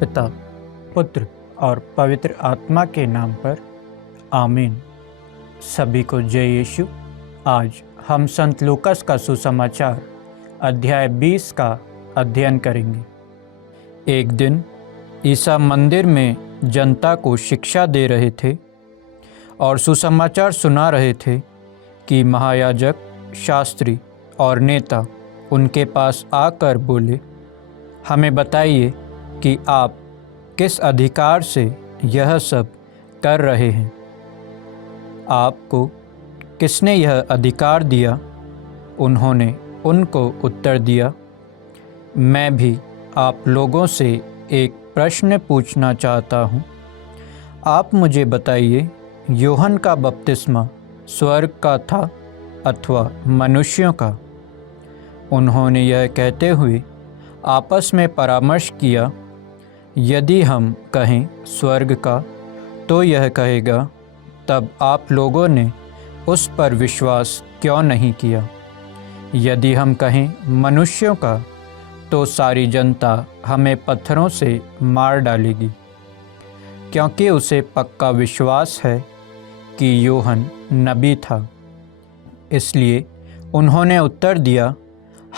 पिता, पुत्र और पवित्र आत्मा के नाम पर आमीन। सभी को जय यीशु। आज हम संत लूकास का सुसमाचार अध्याय 20 का अध्ययन करेंगे। एक दिन ईसा मंदिर में जनता को शिक्षा दे रहे थे और सुसमाचार सुना रहे थे कि महायाजक, शास्त्री और नेता उनके पास आकर बोले, हमें बताइए कि आप किस अधिकार से यह सब कर रहे हैं। आपको किसने यह अधिकार दिया? उन्होंने उनको उत्तर दिया, मैं भी आप लोगों से एक प्रश्न पूछना चाहता हूँ। आप मुझे बताइए, यूहन्ना का बपतिस्मा स्वर्ग का था अथवा मनुष्यों का? उन्होंने यह कहते हुए आपस में परामर्श किया, यदि हम कहें स्वर्ग का तो यह कहेगा, तब आप लोगों ने उस पर विश्वास क्यों नहीं किया? यदि हम कहें मनुष्यों का तो सारी जनता हमें पत्थरों से मार डालेगी, क्योंकि उसे पक्का विश्वास है कि यूहन्ना नबी था। इसलिए उन्होंने उत्तर दिया,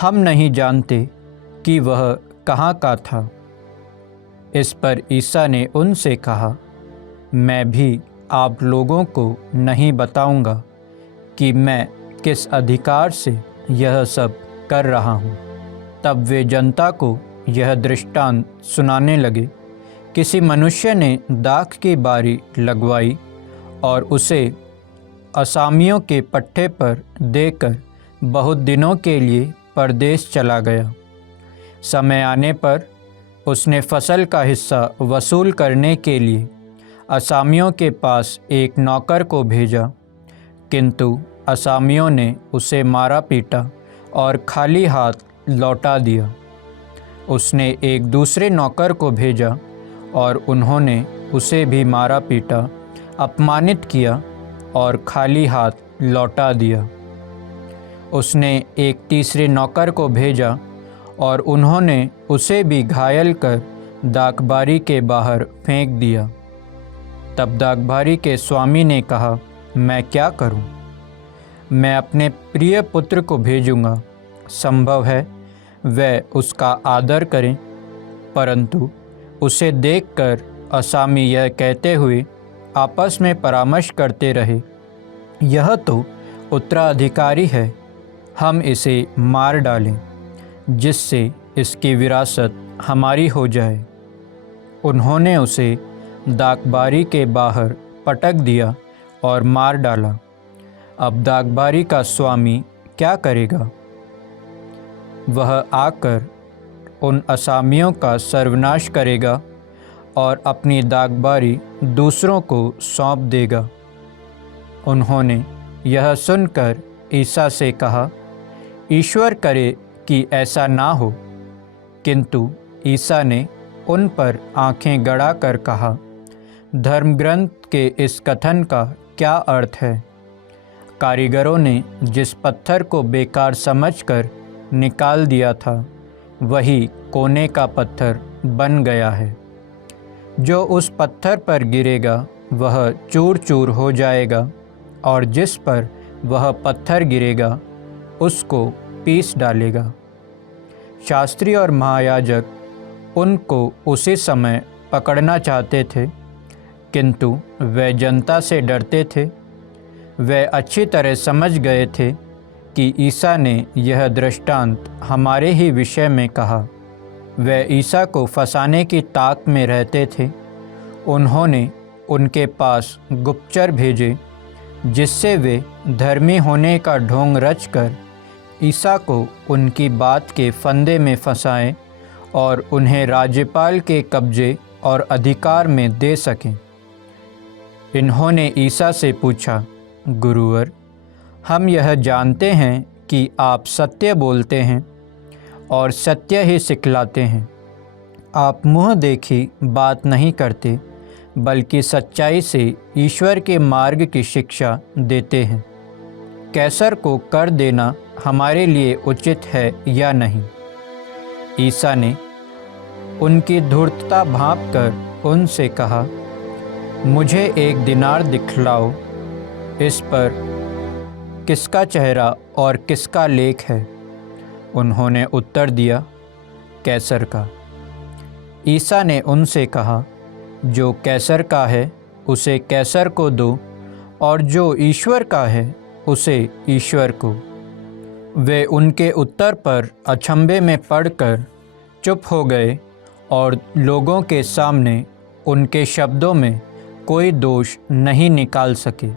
हम नहीं जानते कि वह कहाँ का था। इस पर ईसा ने उनसे कहा, मैं भी आप लोगों को नहीं बताऊंगा कि मैं किस अधिकार से यह सब कर रहा हूँ। तब वे जनता को यह दृष्टांत सुनाने लगे। किसी मनुष्य ने दाख की बारी लगवाई और उसे असामियों के पट्टे पर देकर बहुत दिनों के लिए परदेश चला गया। समय आने पर उसने फसल का हिस्सा वसूल करने के लिए असामियों के पास एक नौकर को भेजा, किंतु असामियों ने उसे मारा पीटा और खाली हाथ लौटा दिया। उसने एक दूसरे नौकर को भेजा और उन्होंने उसे भी मारा पीटा, अपमानित किया और खाली हाथ लौटा दिया। उसने एक तीसरे नौकर को भेजा और उन्होंने उसे भी घायल कर डाकबारी के बाहर फेंक दिया। तब डाकबारी के स्वामी ने कहा, मैं क्या करूं? मैं अपने प्रिय पुत्र को भेजूंगा, संभव है वह उसका आदर करें। परंतु उसे देखकर असामी यह कहते हुए आपस में परामर्श करते रहे, यह तो उत्तराधिकारी है, हम इसे मार डालें, जिससे इसकी विरासत हमारी हो जाए। उन्होंने उसे डाकबारी के बाहर पटक दिया और मार डाला। अब डाकबारी का स्वामी क्या करेगा? वह आकर उन असामियों का सर्वनाश करेगा और अपनी डाकबारी दूसरों को सौंप देगा। उन्होंने यह सुनकर ईसा से कहा, ईश्वर करे कि ऐसा ना हो। किंतु ईसा ने उन पर आंखें गड़ा कर कहा, धर्मग्रंथ के इस कथन का क्या अर्थ है? कारीगरों ने जिस पत्थर को बेकार समझकर निकाल दिया था, वही कोने का पत्थर बन गया है। जो उस पत्थर पर गिरेगा वह चूर चूर हो जाएगा, और जिस पर वह पत्थर गिरेगा उसको पीस डालेगा। शास्त्री और महायाजक उनको उसी समय पकड़ना चाहते थे, किंतु वे जनता से डरते थे। वे अच्छी तरह समझ गए थे कि ईसा ने यह दृष्टांत हमारे ही विषय में कहा। वे ईसा को फंसाने की ताक में रहते थे। उन्होंने उनके पास गुप्तचर भेजे, जिससे वे धर्मी होने का ढोंग रचकर ईसा को उनकी बात के फंदे में फंसाएं और उन्हें राज्यपाल के कब्जे और अधिकार में दे सकें। इन्होंने ईसा से पूछा, गुरुवर, हम यह जानते हैं कि आप सत्य बोलते हैं और सत्य ही सिखलाते हैं। आप मुँह देखी बात नहीं करते, बल्कि सच्चाई से ईश्वर के मार्ग की शिक्षा देते हैं। कैसर को कर देना हमारे लिए उचित है या नहीं? ईसा ने उनकी धूर्तता भांपकर उनसे कहा, मुझे 1 दिनार दिखलाओ, इस पर किसका चेहरा और किसका लेख है? उन्होंने उत्तर दिया, कैसर का। ईसा ने उनसे कहा, जो कैसर का है उसे कैसर को दो, और जो ईश्वर का है उसे ईश्वर को। वे उनके उत्तर पर अचंभे में पड़कर चुप हो गए और लोगों के सामने उनके शब्दों में कोई दोष नहीं निकाल सके।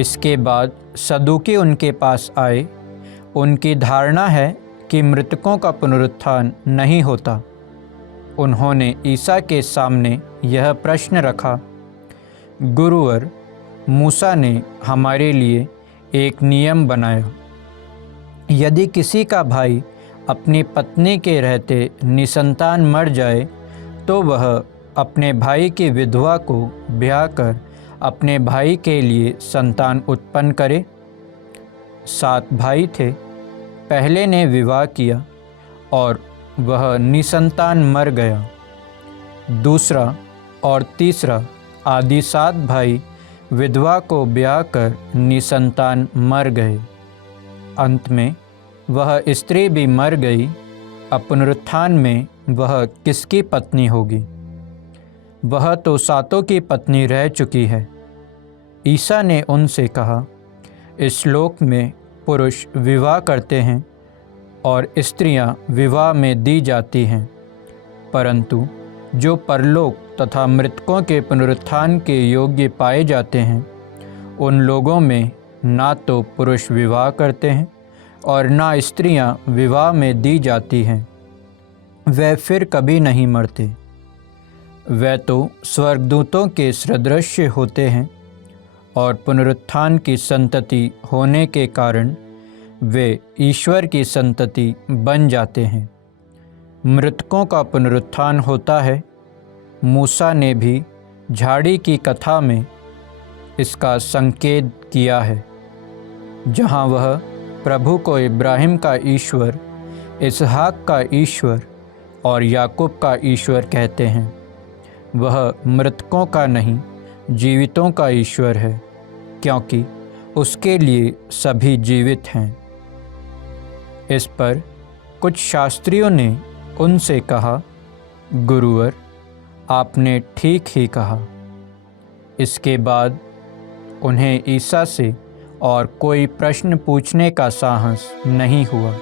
इसके बाद सदूकी उनके पास आए। उनकी धारणा है कि मृतकों का पुनरुत्थान नहीं होता। उन्होंने ईसा के सामने यह प्रश्न रखा, गुरुवर, मूसा ने हमारे लिए एक नियम बनाया, यदि किसी का भाई अपनी पत्नी के रहते निसंतान मर जाए तो वह अपने भाई की विधवा को ब्याह कर अपने भाई के लिए संतान उत्पन्न करे। 7 भाई थे। पहले ने विवाह किया और वह निसंतान मर गया। दूसरा और तीसरा आदि 7 भाई विधवा को ब्याह कर निसंतान मर गए। अंत में वह स्त्री भी मर गई। अब पुनरुत्थान में वह किसकी पत्नी होगी? वह तो 7 की पत्नी रह चुकी है। ईसा ने उनसे कहा, इस लोक में पुरुष विवाह करते हैं और स्त्रियां विवाह में दी जाती हैं, परंतु जो परलोक तथा मृतकों के पुनरुत्थान के योग्य पाए जाते हैं, उन लोगों में ना तो पुरुष विवाह करते हैं और ना स्त्रियां विवाह में दी जाती हैं। वे फिर कभी नहीं मरते। वे तो स्वर्गदूतों के सदृश होते हैं और पुनरुत्थान की संतति होने के कारण वे ईश्वर की संतति बन जाते हैं। मृतकों का पुनरुत्थान होता है। मूसा ने भी झाड़ी की कथा में इसका संकेत किया है, जहाँ वह प्रभु को इब्राहिम का ईश्वर, इसहाक का ईश्वर और याकूब का ईश्वर कहते हैं। वह मृतकों का नहीं, जीवितों का ईश्वर है, क्योंकि उसके लिए सभी जीवित हैं। इस पर कुछ शास्त्रियों ने उनसे कहा, गुरुवर, आपने ठीक ही कहा। इसके बाद उन्हें ईसा से और कोई प्रश्न पूछने का साहस नहीं हुआ।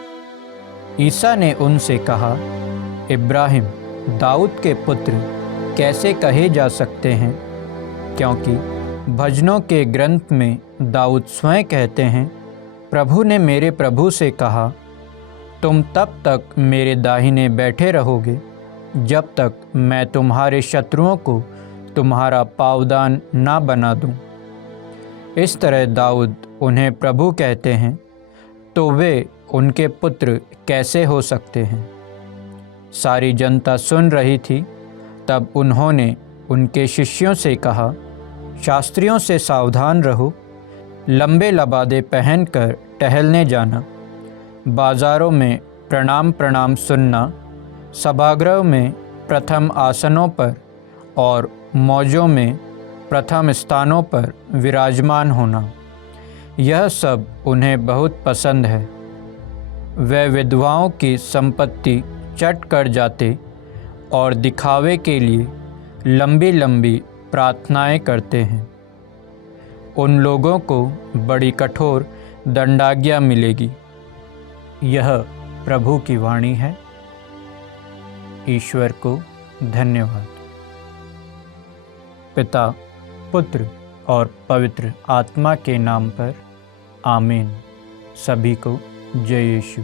ईसा ने उनसे कहा, इब्राहिम दाऊद के पुत्र कैसे कहे जा सकते हैं? क्योंकि भजनों के ग्रंथ में दाऊद स्वयं कहते हैं, प्रभु ने मेरे प्रभु से कहा, तुम तब तक मेरे दाहिने बैठे रहोगे जब तक मैं तुम्हारे शत्रुओं को तुम्हारा पाँवदान ना बना दूं। इस तरह दाऊद उन्हें प्रभु कहते हैं, तो वे उनके पुत्र कैसे हो सकते हैं? सारी जनता सुन रही थी। तब उन्होंने उनके शिष्यों से कहा, शास्त्रियों से सावधान रहो, लंबे लबादे पहनकर टहलने जाना, बाज़ारों में प्रणाम प्रणाम सुनना, सभागृह में प्रथम आसनों पर और मौजों में प्रथम स्थानों पर विराजमान होना, यह सब उन्हें बहुत पसंद है। वे विधवाओं की संपत्ति चट कर जाते और दिखावे के लिए लंबी लंबी प्रार्थनाएं करते हैं। उन लोगों को बड़ी कठोर दंडाज्ञा मिलेगी। यह प्रभु की वाणी है। ईश्वर को धन्यवाद। पिता, पुत्र और पवित्र आत्मा के नाम पर आमीन। सभी को जय यीशु।